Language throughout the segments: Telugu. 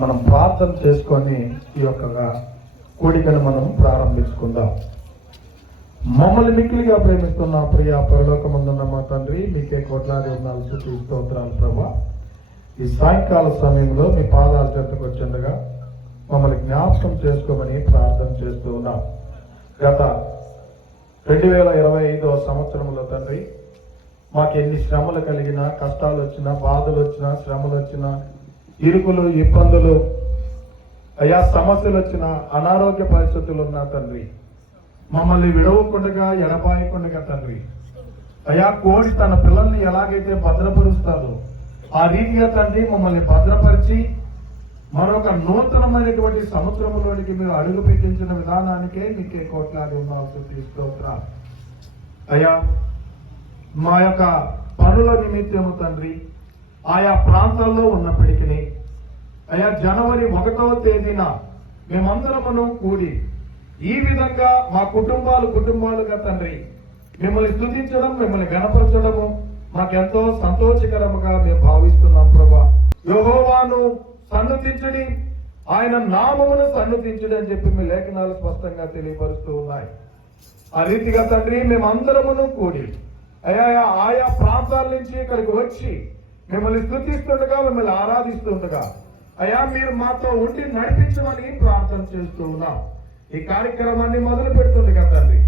మనం ప్రార్థన చేసుకొని ఈ యొక్క కూడికను మనం ప్రారంభించుకుందాం. మమ్మల్ని మిక్కిలిగా ప్రేమిస్తున్న ప్రియ పరలోకమందున్న మా తండ్రి, మీకే కోట్లాది వందనాలు స్తుతి స్తోత్రాలు ప్రభా. ఈ సాయంకాల సమయంలో మీ పాదాల చెంతకు వచ్చిండగా మమ్మల్ని జ్ఞాపకం చేసుకోమని ప్రార్థన చేస్తూ ఉన్నాం. గత 2025 సంవత్సరంలో తండ్రి, మాకు ఎన్ని శ్రమలు కలిగినా, కష్టాలు వచ్చినా, బాధలు వచ్చినా, శ్రమలు వచ్చినా, ఇరుకులు, ఇబ్బందులు, అయా సమస్యలు వచ్చినా, అనారోగ్య పరిస్థితులు ఉన్నా తండ్రి, మమ్మల్ని విడవకుండగా ఎడబాయకుండగా తండ్రి, అయా కోడి తన పిల్లల్ని ఎలాగైతే భద్రపరుస్తారో ఆ రీతిగా తండ్రి మమ్మల్ని భద్రపరిచి మరొక నూతనమైనటువంటి సంవత్సరంలోనికి మీరు అడుగు పెట్టించిన విధానానికే మీకే కోట్లాది వందనాలు స్తోత్రాలు. అయ్యా, మా యొక్క పనుల నిమిత్తము తండ్రి ఆయా ప్రాంతాల్లో ఉన్నప్పటికీ అయ్యా, జనవరి 1వ తేదీన మేమందరమును కూడి ఈ విధంగా మా కుటుంబాలుగా తండ్రి మిమ్మల్ని స్తుతించడం, మిమ్మల్ని గణపరచడము మాకెంతో సంతోషకరముగా మేము భావిస్తున్నాం ప్రభా. యెహోవాను సన్నుతించడి, ఆయన నామమును సన్నుతించడి అని చెప్పి మీ లేఖనాలు స్పష్టంగా తెలియపరుస్తూ ఉన్నాయి. ఆ రీతిగా తండ్రి మేమందరమును కూడి ఆయా ప్రాంతాల నుంచి ఇక్కడికి వచ్చి మిమ్మల్ని స్తుతిస్తుండగా, మిమ్మల్ని ఆరాధిస్తుండగా అయ్యా మీరు మాతో ఉండి నడిపించమని ప్రార్థన చేస్తూ ఉన్నాం. ఈ కార్యక్రమాన్ని మొదలు పెడుతుండగా తండ్రి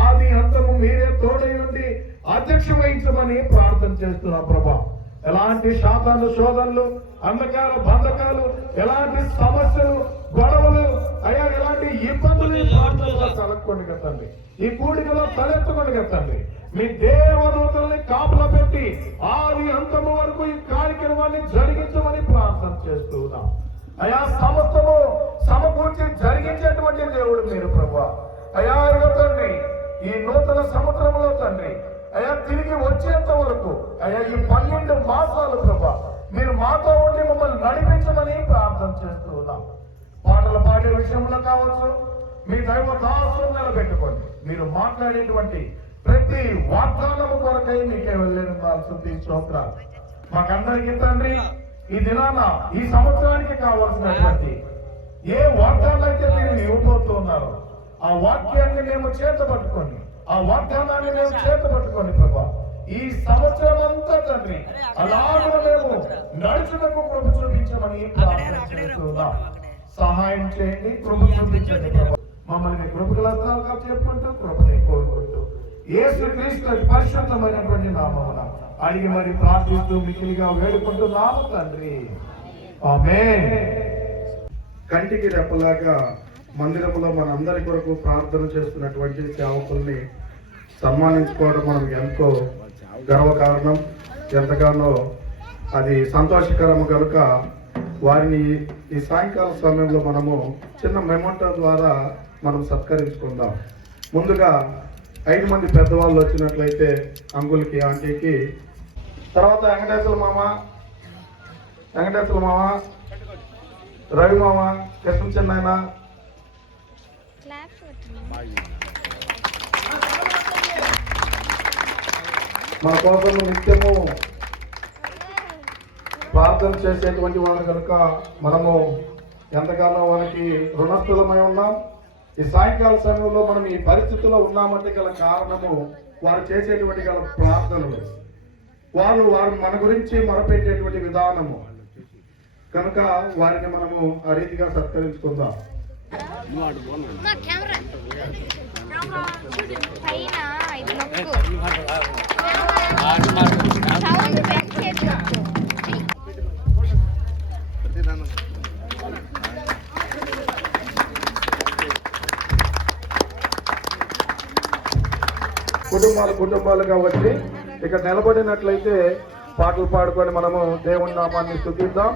ఆది అంతము మీరే తోడై ఉండి అధ్యక్ష వహించమని ప్రార్థన చేస్తున్నాం ప్రభా. ఎలాంటి శాతాలు, శోధనలు, అంధకార బంధకాలు, ఎలాంటి సమస్యలు, గొడవలు, అయ్యా ఎలాంటి ఇబ్బందులు తలెత్తుకోండి కదండి, ఈ కూడికలో తలెత్తుకోండి కదండి. మీ దేవదూతల్ని కాపులా పెట్టి ఆది అంతము వరకు ఈ కార్యక్రమాన్ని జరిగించమని ప్రార్థన చేస్తూ ఉన్నాం. అయా సమస్తము సమకూర్చి జరిగించేటువంటి దేవుడు మీరు ప్రభా. అయా తండ్రి ఈ నూతన సంవత్సరంలో తండ్రి అయా తిరిగి వచ్చేంత వరకు అయా ఈ 12 మాసాలు ప్రభా మీరు మాతో ఉండి మమ్మల్ని నడిపించమని ప్రార్థన చేస్తూ ఉన్నాం. పాటలు పాడే విషయంలో కావచ్చు, మీ దైవ దాసులను నిలబెట్టుకోండి. మీరు మాట్లాడేటువంటి ప్రతి వాగ్దానము కొరకై మీకే వెళ్ళేది స్తోత్రాలు. మాకందరికీ తండ్రి ఈ దినాన ఈ సంవత్సరానికి కావాల్సినటువంటి ఏ వాగ్దానాలు అయితే మీరు ఇవ్వబోతున్నారో ఆ వాక్యాన్ని మేము చేతపట్టుకోండి, ఆ వాగ్దానాన్ని మేము చేతపట్టుకోండి ప్రభా. ఈ సంవత్సరం అంతా తండ్రి అలాగే మేము నడుచుటకు కృప చూపించమని ప్రార్థన చేస్తున్నాం. సహాయం చేయండి, కృప చూపించండి ప్రభా. మమ్మల్ని కృపగలగా చెప్పుకుంటూ కృపని కోరుకుంటూ యేసుక్రీస్తు పరిశుద్ధమైనటువంటి నామమున అడిగి మరి ప్రార్థిస్తూ మిక్కిలిగా వేడుకుంటున్నాము తండ్రి, ఆమేన్. కంటికి రెప్పలాగా మందిరంలో మనందరి కొరకు ప్రార్థన చేస్తున్నటువంటి సేవకుల్ని సన్మానించుకోవడం మనం ఎంతో గర్వకారణం, ఎంతగానో అది సంతోషకరము కనుక వారిని ఈ సాయంకాల సమయంలో మనము చిన్న మెమోటో ద్వారా మనం సత్కరించుకుందాం. ముందుగా 5 మంది పెద్దవాళ్ళు వచ్చినట్లయితే అంకుల్కి, ఆంటీకి, తర్వాత వెంకటేశ్వర మామ, రవి మామ, కృష్ణ చిన్నాయన, మన కోసం నిత్యము ప్రార్థన చేసేటువంటి వారు కనుక మనము ఎంతగానో వారికి రుణస్థులమై ఉన్నాం. ఈ సాయంకాల సమయంలో మనం ఈ పరిస్థితుల్లో ఉన్నామంటే గల కారణము వారు చేసేటువంటి గల ప్రార్థనలు, వారు మన గురించి మొరపెట్టేటువంటి విధానము కనుక వారిని మనము ఆ రీతిగా సత్కరించుకుందాం. కుటుంబాలుగా వచ్చి ఇక్కడ నిలబడినట్లయితే పాటలు పాడుకొని మనము దేవుని నామాన్ని స్తుతిద్దాం.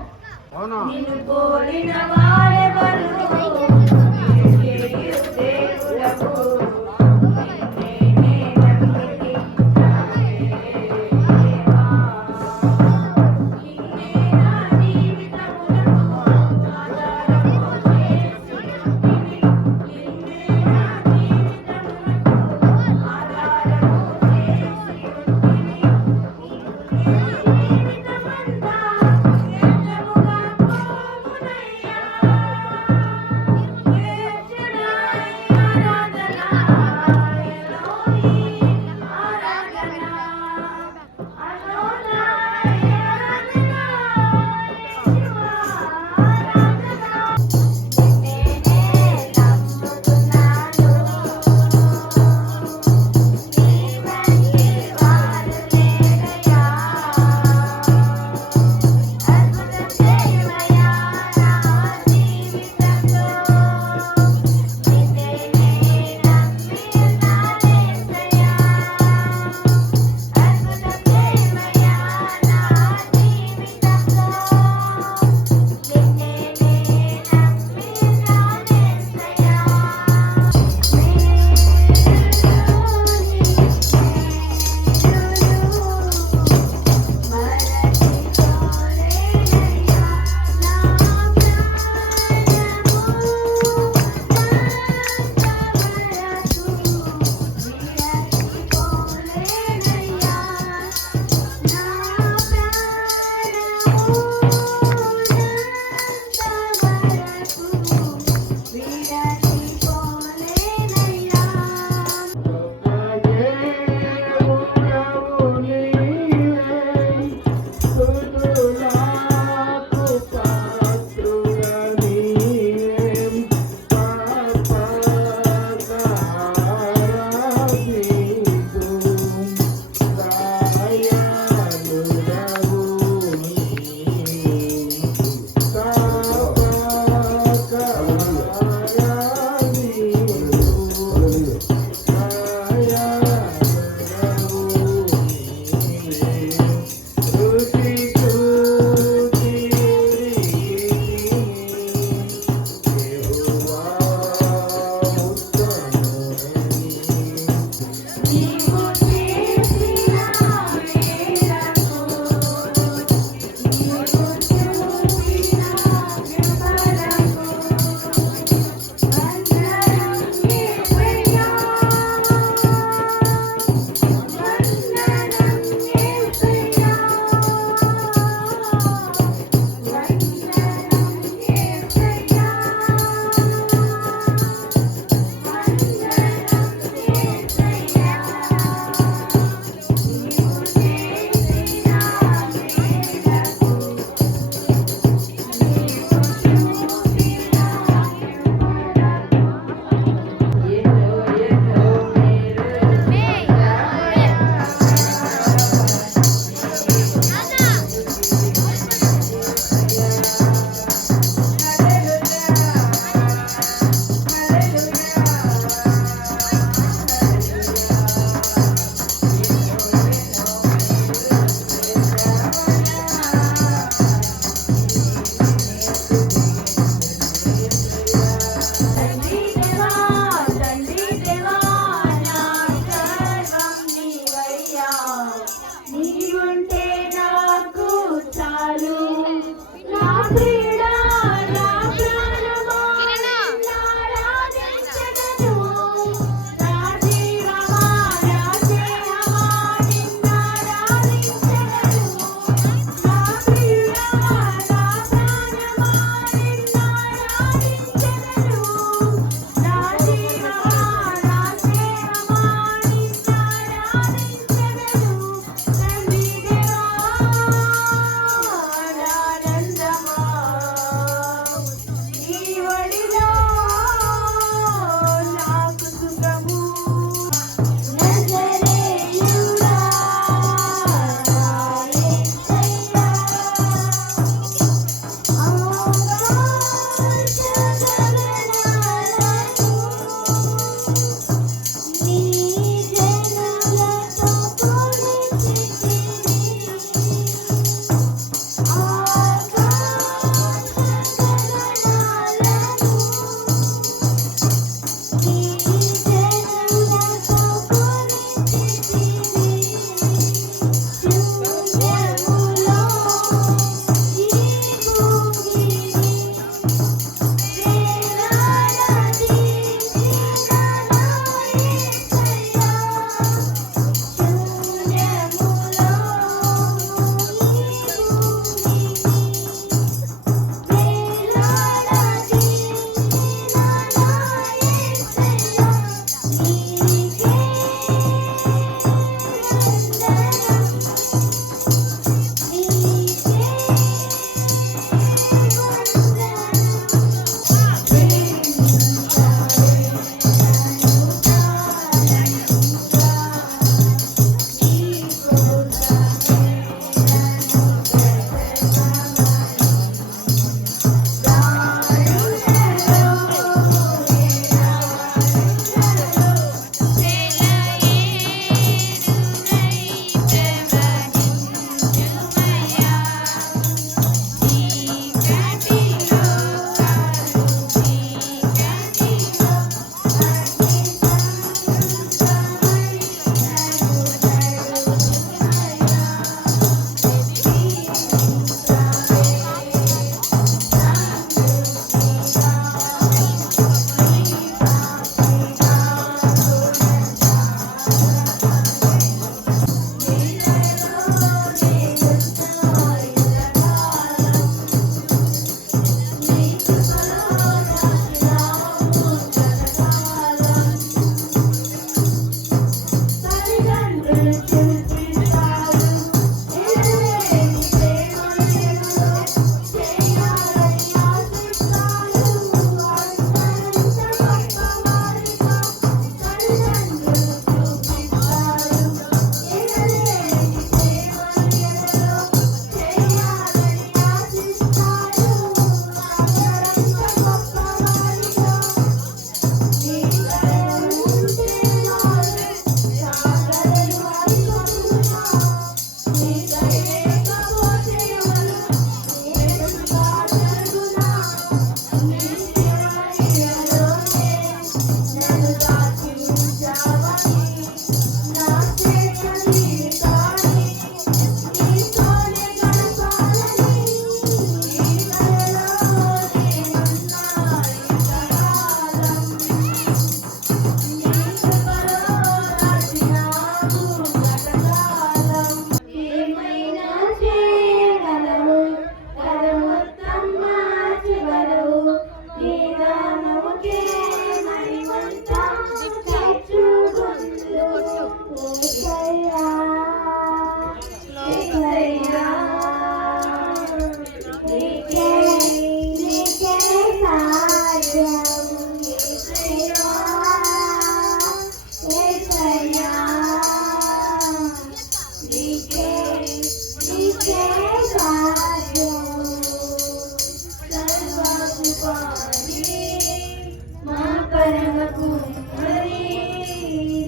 మా పరమ కుమ్మరి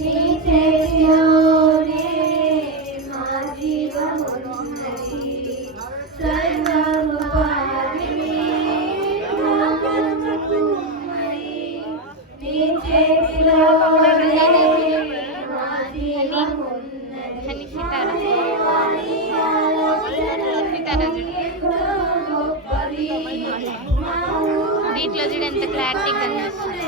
నీ చేతిలోనే మా జీవమున్నది సర్వోపాధివి మా పరమ కుమ్మరి నీ చేతిలోనే మా జీవమున్నది వీటిలో చూడ ఎంత క్లారిటీ కనిపిస్తుంది.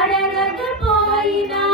అడగకపోయినా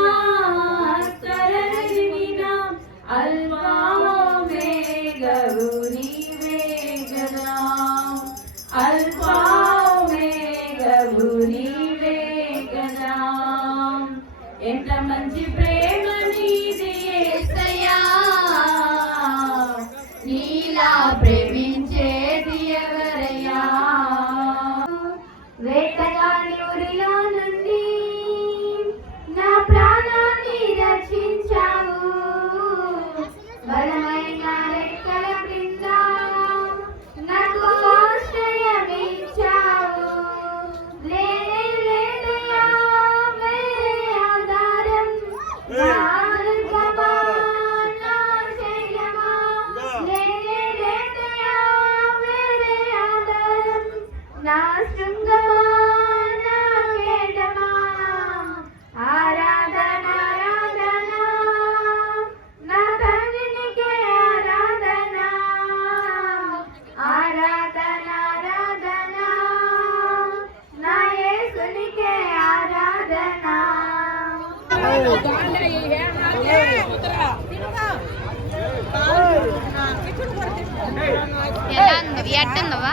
ఎట్టుందవా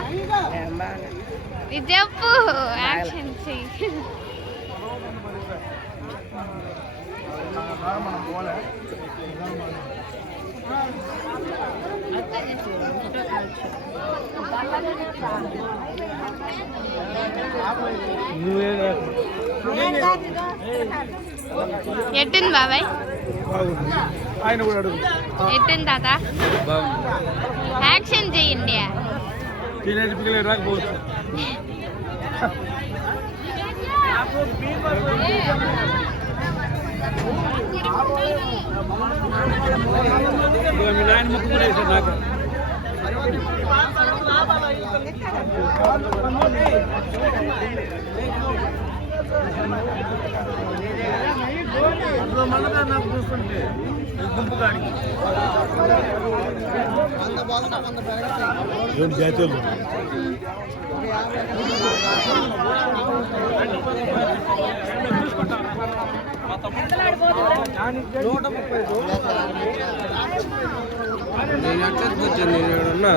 ఇది చెప్పు యాక్షన్ చెయ్యి ఎట్టుంది బాబాయ్ ఆయన కూడా అడుగు ఎట్టుంది తాత యాక్షన్ చెయ్యండి టీనేజ్ పిల్లలు రాకపోవచ్చు మీ నాయన ముక్కు కూడా వేసాడు నాకు మనగా నాకు చూస్తుంటే గుంపు కాడికి జాతీయులు నేను అట్లా వచ్చాను నేను